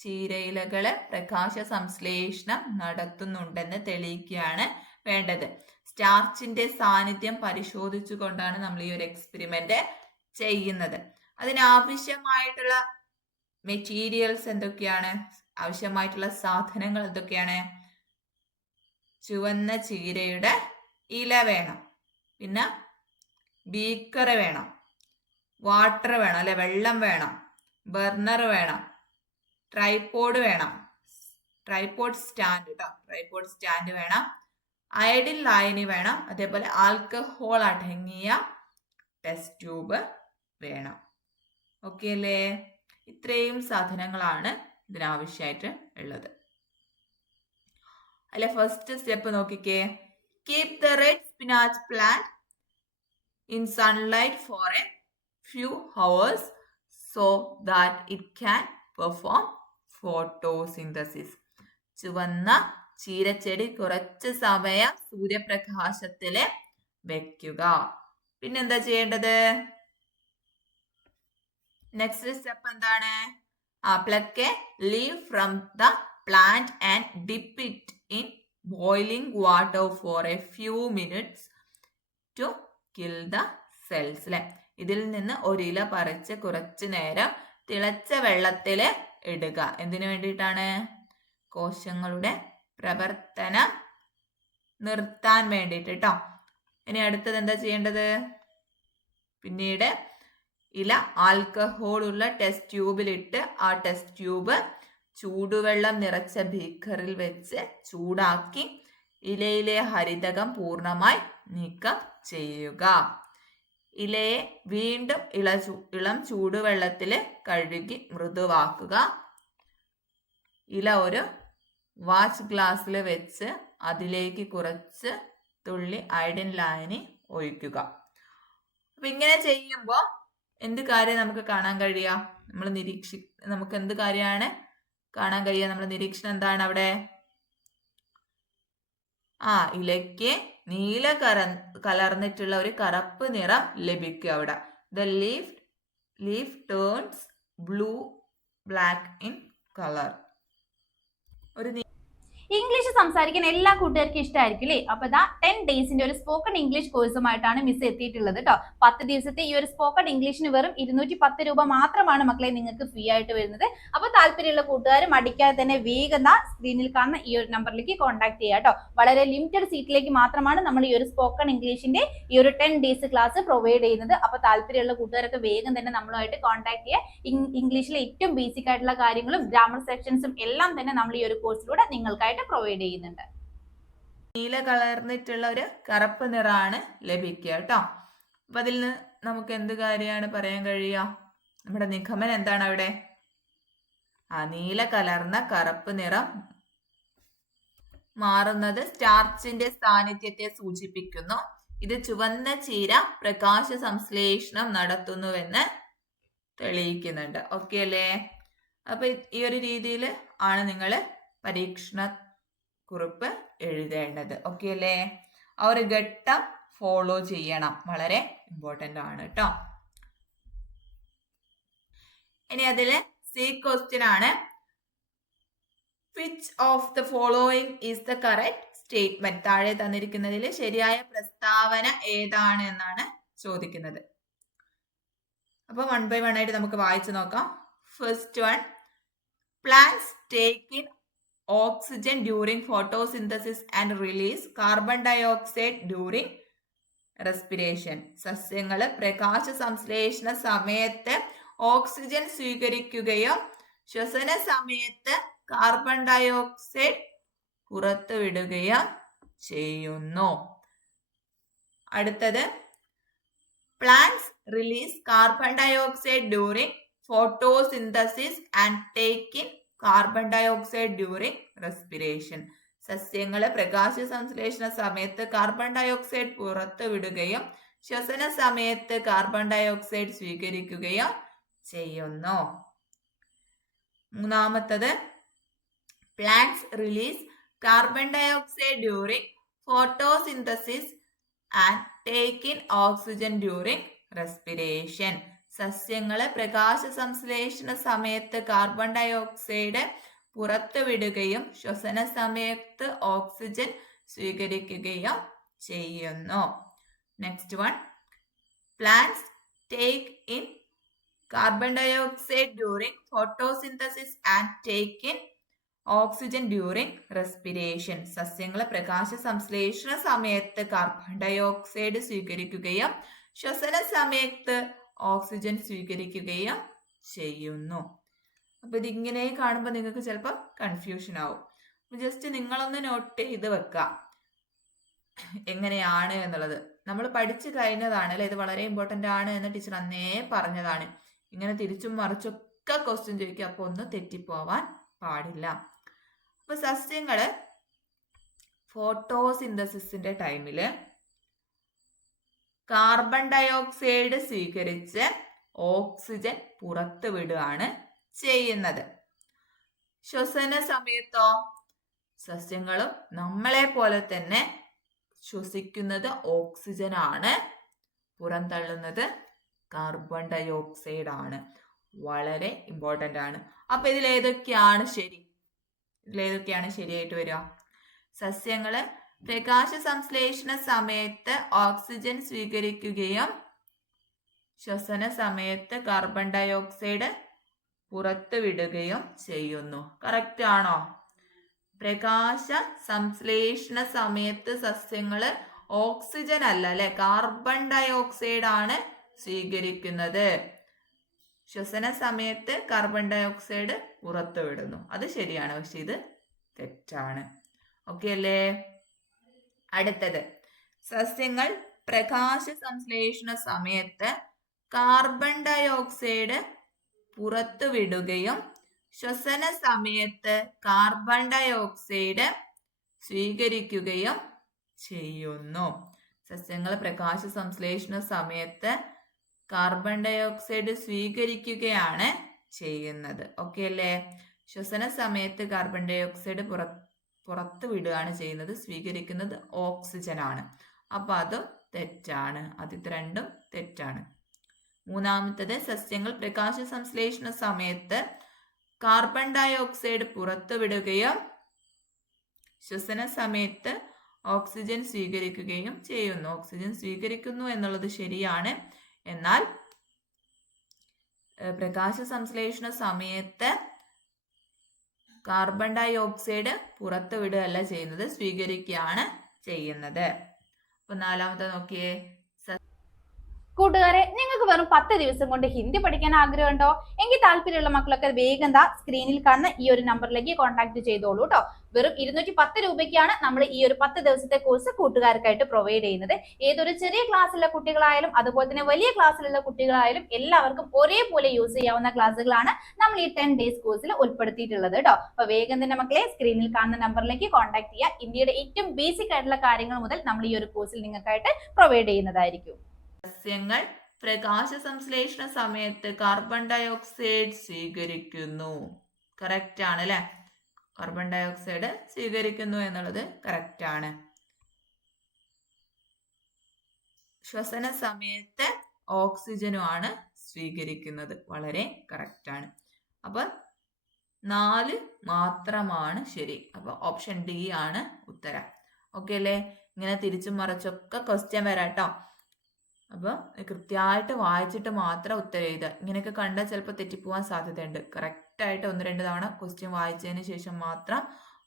ചീരയിലകള് പ്രകാശ സംശ്ലേഷണം നടത്തുന്നുണ്ടെന്ന് തെളിയിക്കുകയാണ് വേണ്ടത്. സ്റ്റാർച്ചിന്റെ സാന്നിധ്യം പരിശോധിച്ചുകൊണ്ടാണ് നമ്മൾ ഈ ഒരു എക്സ്പെരിമെന്റ് ചെയ്യുന്നത്. അതിനാവശ്യമായിട്ടുള്ള മെറ്റീരിയൽസ് എന്തൊക്കെയാണ്? ആവശ്യമായിട്ടുള്ള സാധനങ്ങൾ എന്തൊക്കെയാണ്? ചുവന്ന ചീരയുടെ ഇല വേണം, പിന്നെ ബീക്കർ വേണം, വാട്ടർ വേണം അല്ലെ? വെള്ളം വേണം, ബർണർ വേണം, ട്രൈപോഡ് വേണം, ട്രൈപോഡ് സ്റ്റാൻഡ് കേട്ടോ, ട്രൈപോഡ് സ്റ്റാൻഡ് വേണം, അയഡിൻ ലായനി വേണം, അതേപോലെ ആൽക്കഹോൾ അടങ്ങിയ ടെസ്റ്റ് ട്യൂബ് വേണം. ഓക്കെ അല്ലേ? ഇത്രയും സാധനങ്ങളാണ് ഇതിനാവശ്യമായിട്ട് ഉള്ളത്. അല്ലെ ഫസ്റ്റ് സ്റ്റെപ്പ് നോക്കിക്കേ. Keep the red spinach plant in sunlight for a few hours so that it can perform photosynthesis. ചുവന്ന ചീരച്ചെടി കുറച്ച് സമയം സൂര്യപ്രകാശത്തില് വെക്കുക. പിന്നെന്താ ചെയ്യേണ്ടത്? നെക്സ്റ്റ് സ്റ്റെപ്പ് എന്താണ്? Pluck a leave from the plant and dip it in boiling water for a few minutes to kill the cells. അല്ലെ, ഇതിൽ നിന്ന് ഒരു ഇല പറിച്ച് കുറച്ചു നേരം തിളച്ച വെള്ളത്തില് ഇടുക. എന്തിനു വേണ്ടിയിട്ടാണ്? കോശങ്ങളുടെ പ്രവർത്തനം നിർത്താൻ വേണ്ടിയിട്ട് കേട്ടോ. ഇനി അടുത്തത് എന്താ ചെയ്യേണ്ടത്? പിന്നീട് ഇല ആൽക്കഹോൾ ഉള്ള ടെസ്റ്റ് ട്യൂബിലിട്ട് ആ ടെസ്റ്റ് ട്യൂബ് ചൂടുവെള്ളം നിറച്ച ബീക്കറിൽ വെച്ച് ചൂടാക്കി ഇലയിലെ ഹരിതകം പൂർണ്ണമായി നീക്കം ചെയ്യുക. ഇലയെ വീണ്ടും ഇളം ചൂടുവെള്ളത്തിൽ കഴുകി മൃദുവാക്കുക. ഇല ഒരു വാച്ച് ഗ്ലാസ്സിൽ വെച്ച് അതിലേക്ക് കുറച്ച് തുള്ളി അയഡിൻ ലായനി ഒഴിക്കുക. അപ്പൊ ഇങ്ങനെ ചെയ്യുമ്പോൾ എന്ത് കാര്യം നമുക്ക് കാണാൻ കഴിയുക? നമുക്ക് എന്ത് കാര്യമാണ് കാണാൻ കഴിയുക? നമ്മുടെ നിരീക്ഷണം എന്താണ് അവിടെ? ഇലയ്ക്ക് നീല കലർന്നിട്ടുള്ള ഒരു കറുപ്പ് നിറം ലഭിക്കുക. അവിടെ the leaf turns blue black in colour. ഒരു ഇംഗ്ലീഷ് സംസാരിക്കാൻ എല്ലാ കൂട്ടുകാർക്കും ഇഷ്ടമായിരിക്കും അല്ലേ? അപ്പൊ 10 ഡേയ്സിന്റെ ഒരു സ്പോക്കൺ ഇംഗ്ലീഷ് കോഴ്സുമായിട്ടാണ് മിസ് എത്തിയിട്ടുള്ളത് കേട്ടോ. 10 ദിവസത്തെ ഈ ഒരു സ്പോക്കൺ ഇംഗ്ലീഷിന് വെറും 210 രൂപ മാത്രമാണ് മക്കളെ നിങ്ങൾക്ക് ഫ്രീ ആയിട്ട് വരുന്നത്. അപ്പൊ താല്പര്യമുള്ള കൂട്ടുകാർ മടിക്കാതെ തന്നെ വേഗം സ്ക്രീനിൽ കാണുന്ന ഈ ഒരു നമ്പറിലേക്ക് കോൺടാക്ട് ചെയ്യുക കേട്ടോ. വളരെ ലിമിറ്റഡ് സീറ്റിലേക്ക് മാത്രമാണ് നമ്മൾ ഈ ഒരു സ്പോക്കൺ ഇംഗ്ലീഷിന്റെ ഈ ഒരു 10 ഡേയ്സ് ക്ലാസ് പ്രൊവൈഡ് ചെയ്യുന്നത്. അപ്പൊ താല്പര്യമുള്ള കൂട്ടുകാരൊക്കെ വേഗം തന്നെ നമ്മളുമായിട്ട് കോൺടാക്ട് ചെയ്യുക. ഇംഗ്ലീഷിലെ ഏറ്റവും ബേസിക് ആയിട്ടുള്ള കാര്യങ്ങളും ഗ്രാമർ സെക്ഷൻസും എല്ലാം തന്നെ നമ്മൾ ഈ ഒരു കോഴ്സിലൂടെ നിങ്ങൾക്കായിട്ട് പ്രൊവൈഡ് ചെയ്യുന്നുണ്ട്. നീല കളർന്നിട്ടുള്ള ഒരു കറുപ്പ് നിറമാണ് ലഭിക്കുക കേട്ടോ. അപ്പൊ അതിൽ നിന്ന് നമുക്ക് എന്ത് കാര്യമാണ് പറയാൻ കഴിയുക? നമ്മുടെ നിഗമനം എന്താണ് അവിടെ? നീല കലർന്ന കറുപ്പ് നിറം മാറുന്നത് സ്റ്റാർച്ചിന്റെ സാന്നിധ്യത്തെ സൂചിപ്പിക്കുന്നു. ഇത് ചുവന്ന ചീര പ്രകാശ സംശ്ലേഷണം നടത്തുന്നുവെന്ന് തെളിയിക്കുന്നുണ്ട്. ഓക്കെ അല്ലേ? അപ്പൊ ഈ ഒരു രീതിയിൽ ആണ് നിങ്ങൾ പരീക്ഷണ കുറിപ്പ് എഴുതേണ്ടത്. ഓക്കെ അല്ലേ? ആ ഒരു ഘട്ടം ഫോളോ ചെയ്യണം. വളരെ ഇമ്പോർട്ടൻ്റ് ആണ് കേട്ടോ. ഇനി അതില് സി ക്വസ്റ്റ്യൻ ആണ്. Which of the following is the correct statement? താഴെ തന്നിരിക്കുന്നതിൽ ശരിയായ പ്രസ്താവന ഏതാണ് എന്നാണ് ചോദിക്കുന്നത്. അപ്പൊ 1 by 1 ആയിട്ട് നമുക്ക് വായിച്ചു നോക്കാം. First one, plants take in oxygen during photosynthesis and release carbon dioxide during respiration. സസ്യങ്ങൾ പ്രകാശ സംശ്ലേഷണ സമയത്ത് ഓക്സിജൻ സ്വീകരിക്കുകയും ശ്വസന സമയത്ത് കാർബൺ ഡയോക്സൈഡ് പുറത്തുവിടുകയും ചെയ്യുന്നു. അടുത്തത്, plants release carbon dioxide during photosynthesis and take in carbon dioxide during respiration. സസ്യങ്ങൾ പ്രകാശ സംശ്ലേഷണ സമയത്ത് കാർബൺ ഡയോക്സൈഡ് പുറത്തു വിടുകയും ശ്വസന സമയത്ത് കാർബൺ ഡയോക്സൈഡ് സ്വീകരിക്കുകയും ചെയ്യുന്നു. മൂന്നാമത്തത്, plants release carbon dioxide during photosynthesis and take in oxygen during respiration. സസ്യങ്ങള് പ്രകാശ സംശ്ലേഷണ സമയത്ത് കാർബൺ ഡയോക്സൈഡ് പുറത്തുവിടുകയും ശ്വസന സമയത്ത് ഓക്സിജൻ സ്വീകരിക്കുകയും ചെയ്യുന്നു. Next one, plants take in carbon dioxide during photosynthesis and take in oxygen during respiration. സസ്യങ്ങൾ പ്രകാശ സംശ്ലേഷണ സമയത്ത് കാർബൺ ഡയോക്സൈഡ് സ്വീകരിക്കുകയും ശ്വസന സമയത്ത് ഓക്സിജൻ സ്വീകരിക്കുകയും ചെയ്യുന്നു. അപ്പൊ ഇതിങ്ങനെ കാണുമ്പോൾ നിങ്ങൾക്ക് ചിലപ്പോൾ കൺഫ്യൂഷൻ ആവും. ജസ്റ്റ് നിങ്ങളൊന്ന് നോട്ട് ചെയ്ത് വെക്കാം. എങ്ങനെയാണ് എന്നുള്ളത് നമ്മൾ പഠിച്ചു കഴിഞ്ഞതാണ് അല്ലെ. ഇത് വളരെ ഇമ്പോർട്ടന്റ് ആണ് എന്ന് ടീച്ചർ അന്നേ പറഞ്ഞതാണ്. ഇങ്ങനെ തിരിച്ചും മറിച്ചൊക്കെ ക്വസ്റ്റ്യൻ ചോദിക്കുക, അപ്പൊ ഒന്നും തെറ്റിപ്പോവാൻ പാടില്ല. അപ്പൊ സസ്യങ്ങള് ഫോട്ടോസിന്തസിന്റെ ടൈമില് കാർബൺ ഡയോക്സൈഡ് സ്വീകരിച്ച് ഓക്സിജൻ പുറത്തു വിടുകയാണ് ചെയ്യുന്നത്. ശ്വസന സമയത്തോ സസ്യങ്ങളും നമ്മളെ പോലെ തന്നെ ശ്വസിക്കുന്നത് ഓക്സിജൻ ആണ്, പുറന്തള്ളുന്നത് കാർബൺ ഡയോക്സൈഡ് ആണ്. വളരെ ഇമ്പോർട്ടന്റ് ആണ്. അപ്പൊ ഇതിലേതൊക്കെയാണ് ശരിയായിട്ട് വരിക? സസ്യങ്ങള് പ്രകാശ സംശ്ലേഷണ സമയത്ത് ഓക്സിജൻ സ്വീകരിക്കുകയും ശ്വസന സമയത്ത് കാർബൺ ഡയോക്സൈഡ് പുറത്തു വിടുകയും ചെയ്യുന്നു. കറക്റ്റ് ആണോ? പ്രകാശ സംശ്ലേഷണ സമയത്ത് സസ്യങ്ങള് ഓക്സിജൻ അല്ല അല്ലെ, കാർബൺ ഡയോക്സൈഡ് ആണ് സ്വീകരിക്കുന്നത്. ശ്വസന സമയത്ത് കാർബൺ ഡയോക്സൈഡ് പുറത്തു വിടുന്നു. അത് ശരിയാണ്, പക്ഷെ ഇത് തെറ്റാണ്. ഓക്കെ അല്ലേ? അടുത്തത്, സസ്യങ്ങൾ പ്രകാശ സംശ്ലേഷണ സമയത്ത് കാർബൺ ഡയോക്സൈഡ് പുറത്തു വിടുകയും ശ്വസന സമയത്ത് കാർബൺ ഡയോക്സൈഡ് സ്വീകരിക്കുകയും ചെയ്യുന്നു. സസ്യങ്ങൾ പ്രകാശ സംശ്ലേഷണ സമയത്ത് കാർബൺ ഡയോക്സൈഡ് സ്വീകരിക്കുകയാണ് ചെയ്യുന്നത്. ഓക്കെ അല്ലേ? ശ്വസന സമയത്ത് കാർബൺ ഡയോക്സൈഡ് പുറത്തു വിടുകയാണ് ചെയ്യുന്നത്, സ്വീകരിക്കുന്നത് ഓക്സിജൻ ആണ്. അപ്പൊ അതും തെറ്റാണ്. ആദ്യത്തെ രണ്ടും തെറ്റാണ്. മൂന്നാമത്തത്, സസ്യങ്ങൾ പ്രകാശ സംശ്ലേഷണ സമയത്ത് കാർബൺ ഡയോക്സൈഡ് പുറത്തുവിടുകയും ശ്വസന സമയത്ത് ഓക്സിജൻ സ്വീകരിക്കുകയും ചെയ്യുന്നു. ഓക്സിജൻ സ്വീകരിക്കുന്നു എന്നുള്ളത് ശരിയാണ്. എന്നാൽ പ്രകാശ സംശ്ലേഷണ സമയത്ത് കാർബൺ ഡയോക്സൈഡ് പുറത്തുവിടുകയല്ല ചെയ്യുന്നത്, സ്വീകരിക്കുകയാണ് ചെയ്യുന്നത്. അപ്പൊ നാലാമത്തെ നോക്കിയേ. കൂട്ടുകാരെ, നിങ്ങൾക്ക് വെറും 10 ദിവസം കൊണ്ട് ഹിന്ദി പഠിക്കാൻ ആഗ്രഹമുണ്ടോ? എങ്കിൽ താല്പര്യമുള്ള മക്കളൊക്കെ വേഗം സ്ക്രീനിൽ കാണുന്ന ഈ ഒരു നമ്പറിലേക്ക് കോൺടാക്ട് ചെയ്തോളൂ കേട്ടോ. വെറും 210 രൂപയ്ക്കാണ് നമ്മൾ ഈ ഒരു 10 ദിവസത്തെ കോഴ്സ് കൂട്ടുകാർക്കായിട്ട് പ്രൊവൈഡ് ചെയ്യുന്നത്. ഏതൊരു ചെറിയ ക്ലാസ്സിലുള്ള കുട്ടികളായാലും അതുപോലെ തന്നെ വലിയ ക്ലാസ്സിലുള്ള കുട്ടികളായാലും എല്ലാവർക്കും ഒരേപോലെ യൂസ് ചെയ്യാവുന്ന ക്ലാസ്സുകളാണ് നമ്മൾ ഈ 10 ഡേയ്സ് കോഴ്സിൽ ഉൾപ്പെടുത്തിയിട്ടുള്ളത് കേട്ടോ. അപ്പൊ വേഗം തന്നെ മക്കളെ സ്ക്രീനിൽ കാണുന്ന നമ്പറിലേക്ക് കോൺടാക്ട് ചെയ്യുക. ഇന്ത്യയുടെ ഏറ്റവും ബേസിക് ആയിട്ടുള്ള കാര്യങ്ങൾ മുതൽ നമ്മൾ ഈ ഒരു കോഴ്സിൽ നിങ്ങൾക്കായിട്ട് പ്രൊവൈഡ് ചെയ്യുന്നതായിരിക്കും. സസ്യങ്ങൾ പ്രകാശ സംശ്ലേഷണ സമയത്ത് കാർബൺ ഡയോക്സൈഡ് സ്വീകരിക്കുന്നു. കറക്റ്റ് ആണ് അല്ലെ? കാർബൺ ഡയോക്സൈഡ് സ്വീകരിക്കുന്നു എന്നുള്ളത് കറക്റ്റ് ആണ്. ശ്വസന സമയത്ത് ഓക്സിജനുമാണ് സ്വീകരിക്കുന്നത്. വളരെ കറക്റ്റ് ആണ്. അപ്പൊ 4 മാത്രമാണ് ശരി. അപ്പൊ ഓപ്ഷൻ ഡി ആണ് ഉത്തരം. ഓക്കെ അല്ലേ? ഇങ്ങനെ തിരിച്ചും മറിച്ചൊക്കെ ക്വസ്റ്റ്യൻ വരാട്ടോ. അപ്പൊ കൃത്യമായിട്ട് വായിച്ചിട്ട് മാത്രം ഉത്തരം എഴുതുക. ഇങ്ങനെയൊക്കെ കണ്ടാൽ ചിലപ്പോൾ തെറ്റിപ്പോവാൻ സാധ്യതയുണ്ട്. കറക്റ്റ് ആയിട്ട് 1-2 തവണ ക്വസ്റ്റ്യൻ വായിച്ചതിന് ശേഷം മാത്രം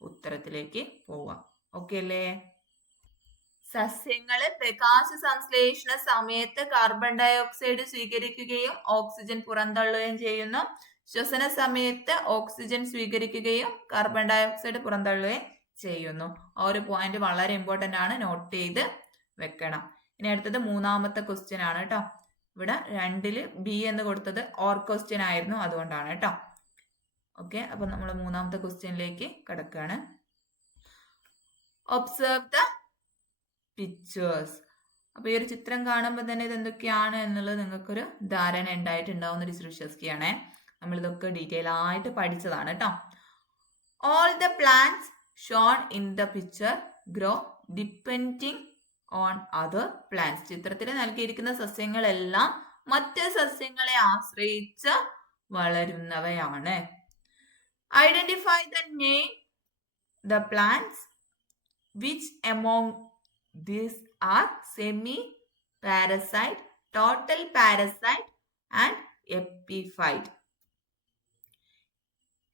ഉത്തരത്തിലേക്ക് പോവാം. ഓക്കെ അല്ലേ? സസ്യങ്ങള് പ്രകാശ സംശ്ലേഷണ സമയത്ത് കാർബൺ ഡയോക്സൈഡ് സ്വീകരിക്കുകയും ഓക്സിജൻ പുറന്തള്ളുകയും ചെയ്യുന്നു. ശ്വസന സമയത്ത് ഓക്സിജൻ സ്വീകരിക്കുകയും കാർബൺ ഡയോക്സൈഡ് പുറന്തള്ളുകയും ചെയ്യുന്നു. ആ ഒരു പോയിന്റ് വളരെ ഇമ്പോർട്ടന്റ് ആണ്, നോട്ട് ചെയ്ത് വെക്കണം. ഇനി അടുത്തത് മൂന്നാമത്തെ ക്വസ്റ്റ്യൻ ആണ് കേട്ടോ. ഇവിടെ 2-ല് ബി എന്ന് കൊടുത്തത് ഓർ ക്വസ്റ്റ്യൻ ആയിരുന്നു, അതുകൊണ്ടാണ് കേട്ടോ. ഓക്കെ, അപ്പൊ നമ്മൾ മൂന്നാമത്തെ ക്വസ്റ്റ്യനിലേക്ക് കിടക്കുകയാണ്. Observe the pictures. അപ്പൊ ഈ ഒരു ചിത്രം കാണുമ്പോൾ തന്നെ ഇത് എന്തൊക്കെയാണ് എന്നുള്ളത് നിങ്ങൾക്കൊരു ധാരണ ഉണ്ടായിട്ടുണ്ടാവുന്ന ഒരു വിശ്വസിക്കുകയാണേ. നമ്മൾ ഇതൊക്കെ ഡീറ്റെയിൽ ആയിട്ട് പഠിച്ചതാണ് കേട്ടോ. All the plants shown in the picture grow depending on other plants. ചിത്രത്തിൽ നൽകിയിരിക്കുന്ന സസ്യങ്ങളെല്ലാം മറ്റ് സസ്യങ്ങളെ ആശ്രയിച്ച് വളരുന്നവയാണ്. Identify the name the plants which among these are semi parasite, total parasite and epiphyte.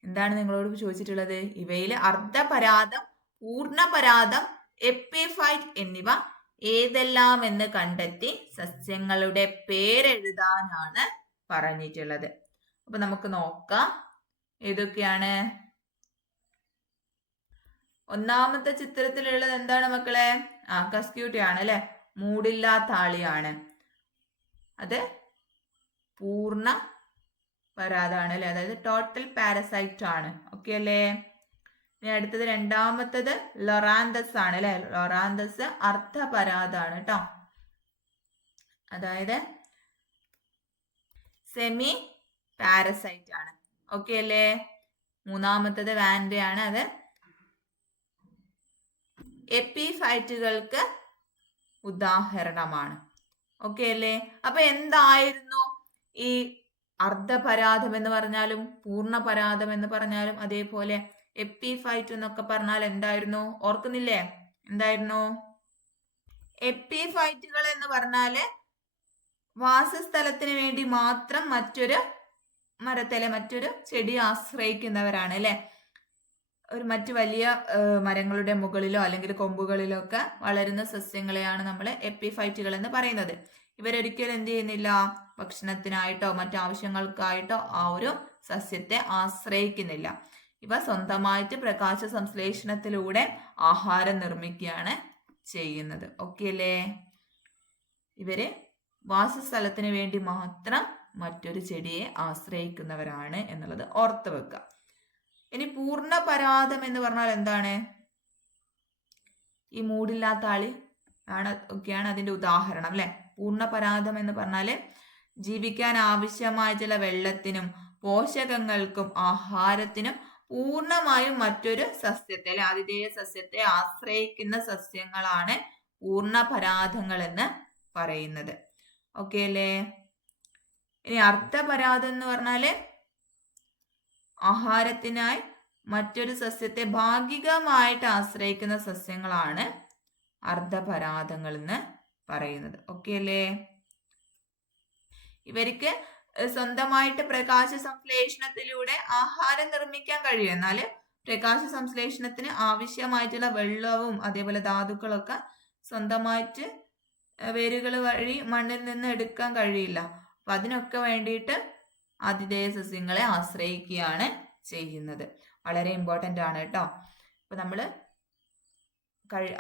എന്താണ് നിങ്ങളോട് ചോദിച്ചിട്ടുള്ളത്? ഇവയിൽ അർദ്ധപരാതം, പൂർണ്ണപരാതം, എപ്പിഫൈറ്റ് എന്നിവ ഏതെല്ലാം എന്ന് കണ്ടെത്തി സസ്യങ്ങളുടെ പേരെഴുതാനാണ് പറഞ്ഞിട്ടുള്ളത്. അപ്പൊ നമുക്ക് നോക്കാം ഏതൊക്കെയാണ്. ഒന്നാമത്തെ ചിത്രത്തിലുള്ളത് എന്താണ് മക്കളെ? കസ്ക്യൂട്ടി ആണ് അല്ലെ, മൂടില്ലാത്ത ആളിയാണ്. അത് പൂർണ്ണ പരാതാണ് അല്ലെ, അതായത് ടോട്ടൽ പാരസൈറ്റ് ആണ്. ഓക്കെ അല്ലേ? ഇനി അടുത്തത് രണ്ടാമത്തത് ലൊറാന്തസ് ആണ് അല്ലെ. ലൊറാന്തസ് അർദ്ധപരാതാണ് കേട്ടോ, അതായത് സെമി പാരസൈറ്റ് ആണ്. ഓക്കെ അല്ലേ? മൂന്നാമത്തത് വാൻഡയാണ്, അത് എപ്പിഫൈറ്റുകൾക്ക് ഉദാഹരണമാണ്. ഓക്കെ അല്ലേ? അപ്പൊ എന്തായിരുന്നു ഈ അർദ്ധപരാധം എന്ന് പറഞ്ഞാലും പൂർണ്ണപരാധം എന്ന് പറഞ്ഞാലും അതേപോലെ എപ്പിഫൈറ്റ് എന്നൊക്കെ പറഞ്ഞാൽ എന്തായിരുന്നു? ഓർക്കുന്നില്ലേ? എന്തായിരുന്നു? എപ്പിഫൈറ്റുകൾ എന്ന് പറഞ്ഞാല് വാസസ്ഥലത്തിന് വേണ്ടി മാത്രം മറ്റൊരു മരത്തിലെ മറ്റൊരു ചെടി ആശ്രയിക്കുന്നവരാണ് അല്ലെ. മറ്റു വലിയ മരങ്ങളുടെ മുകളിലോ അല്ലെങ്കിൽ കൊമ്പുകളിലോ ഒക്കെ വളരുന്ന സസ്യങ്ങളെയാണ് നമ്മൾ എപ്പിഫൈറ്റുകൾ എന്ന് പറയുന്നത്. ഇവരൊരിക്കലും എന്ത് ചെയ്യുന്നില്ല, ഭക്ഷണത്തിനായിട്ടോ മറ്റാവശ്യങ്ങൾക്കായിട്ടോ ആ ഒരു സസ്യത്തെ ആശ്രയിക്കുന്നില്ല. ഇവ സ്വന്തമായിട്ട് പ്രകാശ സംശ്ലേഷണത്തിലൂടെ ആഹാരം നിർമ്മിക്കുകയാണ് ചെയ്യുന്നത്. ഓക്കെ അല്ലേ? ഇവര് വാസസ്ഥലത്തിന് വേണ്ടി മാത്രം മറ്റൊരു ചെടിയെ ആശ്രയിക്കുന്നവരാണ് എന്നുള്ളത് ഓർത്ത് വെക്കുക. ഇനി പൂർണ്ണപരാധം എന്ന് പറഞ്ഞാൽ എന്താണ്? ഈ മൂടില്ലാത്ത ആളി ഒക്കെയാണ് അതിന്റെ ഉദാഹരണം അല്ലെ. പൂർണ്ണപരാധം എന്ന് പറഞ്ഞാല് ജീവിക്കാൻ ആവശ്യമായ ചില വെള്ളത്തിനും പോഷകങ്ങൾക്കും ആഹാരത്തിനും പൂർണ്ണമായും മറ്റൊരു സസ്യത്തെ അല്ലെ ആതിഥേയ സസ്യത്തെ ആശ്രയിക്കുന്ന സസ്യങ്ങളാണ് പൂർണ്ണപരാധങ്ങൾ എന്ന് പറയുന്നത്. ഓക്കെ അല്ലേ? ഇനി അർദ്ധപരാധം എന്ന് പറഞ്ഞാല് ആഹാരത്തിനായി മറ്റൊരു സസ്യത്തെ ഭാഗികമായിട്ട് ആശ്രയിക്കുന്ന സസ്യങ്ങളാണ് അർദ്ധപരാധങ്ങൾ എന്ന് പറയുന്നത്. ഓക്കെ അല്ലേ? ഇവർക്ക് സ്വന്തമായിട്ട് പ്രകാശ സംശ്ലേഷണത്തിലൂടെ ആഹാരം നിർമ്മിക്കാൻ കഴിയും. എന്നാൽ പ്രകാശ സംശ്ലേഷണത്തിന് ആവശ്യമായിട്ടുള്ള വെള്ളവും അതേപോലെ ധാതുക്കളൊക്കെ സ്വന്തമായിട്ട് വേരുകൾ വഴി മണ്ണിൽ നിന്ന് എടുക്കാൻ കഴിയില്ല. അപ്പൊ അതിനൊക്കെ വേണ്ടിയിട്ട് ആതിഥേയ സസ്യങ്ങളെ ആശ്രയിക്കുകയാണ് ചെയ്യുന്നത്. വളരെ ഇമ്പോർട്ടൻ്റ് ആണ് കേട്ടോ. അപ്പൊ നമ്മൾ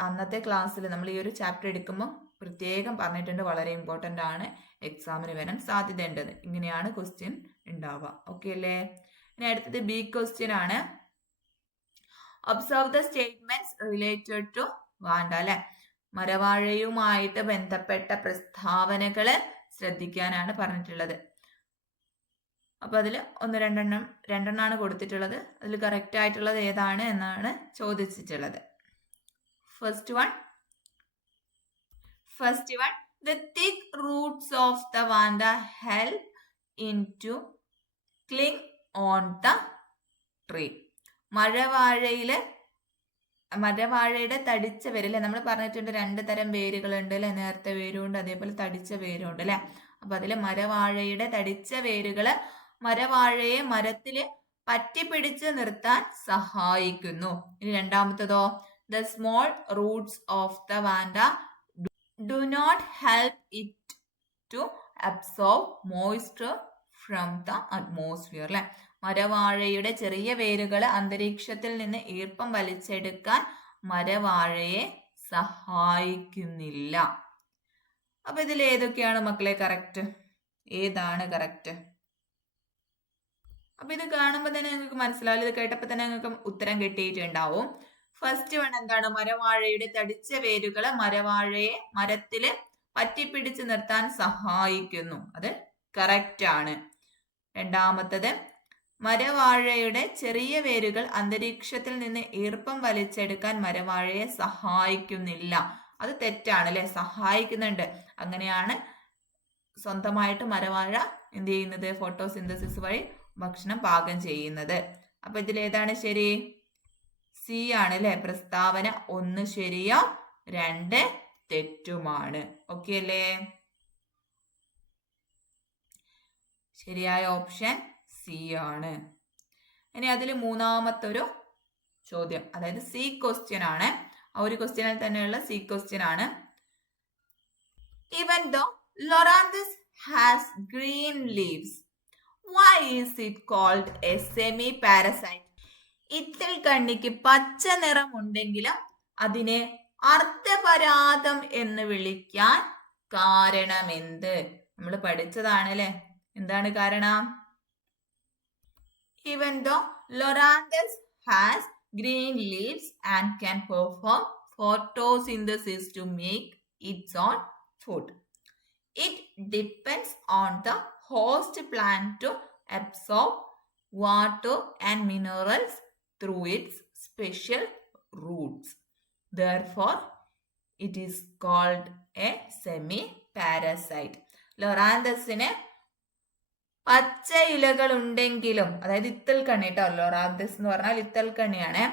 അന്നത്തെ ക്ലാസ്സിൽ നമ്മൾ ഈ ഒരു ചാപ്റ്റർ എടുക്കുമ്പോൾ പ്രത്യേകം പറഞ്ഞിട്ടുണ്ട്, വളരെ ഇമ്പോർട്ടൻ്റ് ആണ്, എക്സാമിന് വരാൻ സാധ്യതയുണ്ടത്. ഇങ്ങനെയാണ് ക്വസ്റ്റ്യൻ ഉണ്ടാവുക. ഓക്കെ അല്ലേ? ഇനി അടുത്തത് ബി ക്വസ്റ്റ്യൻ ആണ്. Observe the statements related to vanda അല്ലെ. മരവാഴയുമായിട്ട് ബന്ധപ്പെട്ട പ്രസ്താവനകള് ശ്രദ്ധിക്കാനാണ് പറഞ്ഞിട്ടുള്ളത്. അപ്പൊ അതിൽ രണ്ടെണ്ണമാണ് കൊടുത്തിട്ടുള്ളത്. അതിൽ കറക്റ്റ് ആയിട്ടുള്ളത് ഏതാണ് എന്നാണ് ചോദിച്ചിട്ടുള്ളത്. First one the thick roots of the vanda help into cling on the tree. മരവാഴയുടെ തടിച്ച വേര് അല്ലെ. നമ്മൾ പറഞ്ഞിട്ടുണ്ട് 2 തരം വേരുകളുണ്ട് അല്ലെ, നേർത്ത വേരുണ്ട് അതേപോലെ തടിച്ച വേരുണ്ട് അല്ലെ. അപ്പൊ അതില് മരവാഴയുടെ തടിച്ച വേരുകള് മരവാഴയെ മരത്തില് പറ്റിപ്പിടിച്ച് നിർത്താൻ സഹായിക്കുന്നു. ഇനി രണ്ടാമത്തതോ, the small roots of the vanda do not help it to absorb moisture from the atmosphere അല്ലെ. മരവാഴയുടെ ചെറിയ വേരുകൾ അന്തരീക്ഷത്തിൽ നിന്ന് ഈർപ്പം വലിച്ചെടുക്കാൻ മരവാഴയെ സഹായിക്കുന്നില്ല. അപ്പൊ ഇതിൽ ഏതൊക്കെയാണ് മക്കളെ കറക്റ്റ്? ഏതാണ് കറക്റ്റ്? അപ്പൊ ഇത് കാണുമ്പോൾ തന്നെ നിങ്ങൾക്ക് മനസ്സിലാവില്ല, ഇത് കേട്ടപ്പോൾ തന്നെ നിങ്ങൾക്ക് ഉത്തരം കിട്ടിയിട്ടുണ്ടാവും. ഫസ്റ്റ് വൺ എന്താണ്? മരവാഴയുടെ തടിച്ച വേരുകള് മരവാഴയെ മരത്തില് പറ്റിപ്പിടിച്ച് നിർത്താൻ സഹായിക്കുന്നു. അത് കറക്റ്റ് ആണ്. രണ്ടാമത്തത്, മരവാഴയുടെ ചെറിയ വേരുകൾ അന്തരീക്ഷത്തിൽ നിന്ന് ഈർപ്പം വലിച്ചെടുക്കാൻ മരവാഴയെ സഹായിക്കുന്നില്ല. അത് തെറ്റാണ് അല്ലെ. സഹായിക്കുന്നുണ്ട്. അങ്ങനെയാണ് സ്വന്തമായിട്ട് മരവാഴ എന്ത് ചെയ്യുന്നത്? ഫോട്ടോസിന്തസിസ് വഴി ഭക്ഷണം പാകം ചെയ്യുന്നത്. അപ്പൊ ഇതിൽ ഏതാണ് ശരി? സി ആണ് അല്ലെ. പ്രസ്താവന 1 ശരിയോ 2 തെറ്റുമാണ്. ഓക്കെ അല്ലേ? ശരിയായ ഓപ്ഷൻ സി ആണ്. ഇനി അതിൽ മൂന്നാമത്തൊരു ചോദ്യം, അതായത് സി ക്വസ്റ്റ്യൻ ആണ്. ആ ഒരു ക്വസ്റ്റ്യനിൽ തന്നെയുള്ള സി ക്വസ്റ്റ്യൻ ആണ്. Even though Loranthus has green leaves, why is it called a semi-parasite? ഇത്തിൾ കണ്ണിക്ക് പച്ച നിറമുണ്ടെങ്കിലും അതിനെ അർദ്ധപരാതം എന്ന് വിളിക്കാൻ കാരണമെന്ത്? നമ്മൾ പഠിച്ചതാണ് അല്ലെ? എന്താണ് കാരണം? Even though Loranthus has green leaves and can perform photosynthesis to make its own food, it depends on the host plant to absorb water and minerals through its special roots. Therefore, it is called a semi-parasite. ലോറാന്തസിന് പച്ച ഇലകൾ ഉണ്ടെങ്കിലും, അതായത് ഇത്തൽക്കണ്ണി കേട്ടോ, ലോറാന്തസ് എന്ന് പറഞ്ഞാൽ ഇത്തൽക്കണ്ണിയാണ്.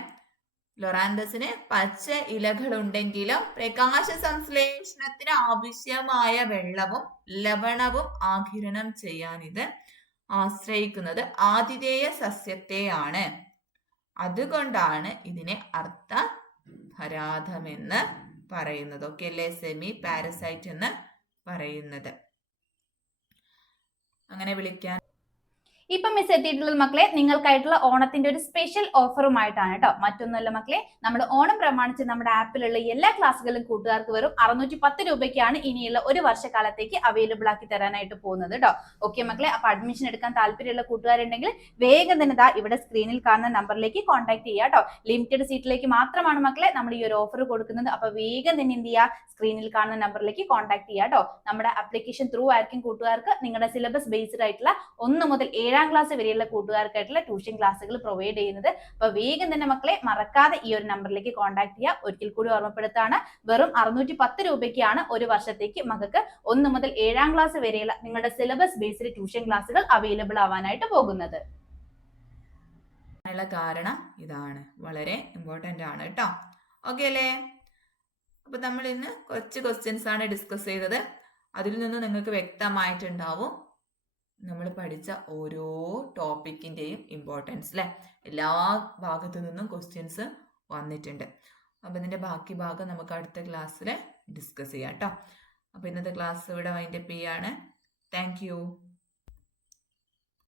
ലോറാന്തസിന് പച്ച ഇലകൾ ഉണ്ടെങ്കിലും പ്രകാശ സംശ്ലേഷണത്തിന് ആവശ്യമായ വെള്ളവും ലവണവും ആഗിരണം ചെയ്യാൻ ഇത് ആശ്രയിക്കുന്നത് ആതിഥേയ സസ്യത്തെയാണ്. അതുകൊണ്ടാണ് ഇതിനെ അർദ്ധപരാതമെന്ന് പറയുന്നത്. ഓക്കെ അല്ലേ? സെമി പാരസൈറ്റ് എന്ന് പറയുന്നത്. അങ്ങനെ വിളിക്കാൻ ഇപ്പൊ മിസ് എത്തിയിട്ടുള്ളത് മക്കളെ നിങ്ങൾക്കായിട്ടുള്ള ഓണത്തിന്റെ ഒരു സ്പെഷ്യൽ ഓഫറുമായിട്ടാണ് കേട്ടോ. മറ്റൊന്നുമല്ല മക്കളെ, നമ്മുടെ ഓണം പ്രമാണിച്ച് നമ്മുടെ ആപ്പിലുള്ള എല്ലാ ക്ലാസ്സുകളും കൂട്ടുകാർക്ക് വെറും 610 രൂപയ്ക്കാണ് ഇനിയുള്ള ഒരു വർഷക്കാലത്തേക്ക് അവൈലബിൾ ആക്കി തരാനായിട്ട് പോകുന്നത് കേട്ടോ. ഓക്കെ മക്കളെ, അപ്പൊ അഡ്മിഷൻ എടുക്കാൻ താല്പര്യമുള്ള കൂട്ടുകാരുണ്ടെങ്കിൽ വേഗം തന്നെ ദാ ഇവിടെ സ്ക്രീനിൽ കാണുന്ന നമ്പറിലേക്ക് കോൺടാക്ട് ചെയ്യുക കേട്ടോ. ലിമിറ്റഡ് സീറ്റിലേക്ക് മാത്രമാണ് മക്കളെ നമ്മൾ ഈ ഒരു ഓഫർ കൊടുക്കുന്നത്. അപ്പൊ വേഗം തന്നെ എന്ത് ചെയ്യുക, സ്ക്രീനിൽ കാണുന്ന നമ്പറിലേക്ക് കോൺടാക്ട് ചെയ്യുക കേട്ടോ. നമ്മുടെ ആപ്ലിക്കേഷൻ ത്രൂ ആയിരിക്കും കൂട്ടുകാർക്ക് നിങ്ങളുടെ സിലബസ് ബേസ്ഡ് ആയിട്ടുള്ള 1 മുതൽ 7ാം ക്ലാസ് വരെയുള്ള കൂട്ടുകാർക്കായിട്ടുള്ള ട്യൂഷൻ ക്ലാസ്സുകൾ പ്രൊവൈഡ് ചെയ്യുന്നത്. അപ്പൊ വേഗം തന്നെ മക്കളെ മറക്കാതെ ഈ ഒരു നമ്പറിലേക്ക് കോൺടാക്ട് ചെയ്യുക. ഒരിക്കൽ കൂടി ഓർമ്മപ്പെടുത്താണ്, വെറും 610 രൂപയ്ക്കാണ് ഒരു വർഷത്തേക്ക് മക്കൾക്ക് 1 മുതൽ 7ാം ക്ലാസ് വരെയുള്ള നിങ്ങളുടെ സിലബസ് ബേസ്ഡ് ട്യൂഷൻ ക്ലാസ്സുകൾ അവൈലബിൾ ആവാനായിട്ട് പോകുന്നത്. കാരണം ഇതാണ്, വളരെ ഇമ്പോർട്ടന്റ് ആണ് കേട്ടോ. ഓക്കെ അല്ലേ? അപ്പൊ നമ്മൾ ഇന്ന് കുറച്ച് ക്വസ്റ്റ്യൻസ് ആണ് ഡിസ്കസ് ചെയ്തത്. അതിൽ നിന്ന് നിങ്ങൾക്ക് വ്യക്തമായിട്ടുണ്ടാവും നമ്മൾ പഠിച്ച ഓരോ ടോപ്പിക്കിൻ്റെയും ഇമ്പോർട്ടൻസ് അല്ലേ? എല്ലാ ഭാഗത്തു നിന്നും ക്വസ്റ്റ്യൻസ് വന്നിട്ടുണ്ട്. അപ്പം ഇതിൻ്റെ ബാക്കി ഭാഗം നമുക്ക് അടുത്ത ക്ലാസ്സിൽ ഡിസ്കസ് ചെയ്യാം കേട്ടോ. അപ്പോൾ ഇന്നത്തെ ക്ലാസ് ഇവിടെ വൈൻഡപ്പ് ചെയ്യാണ്. Thank you.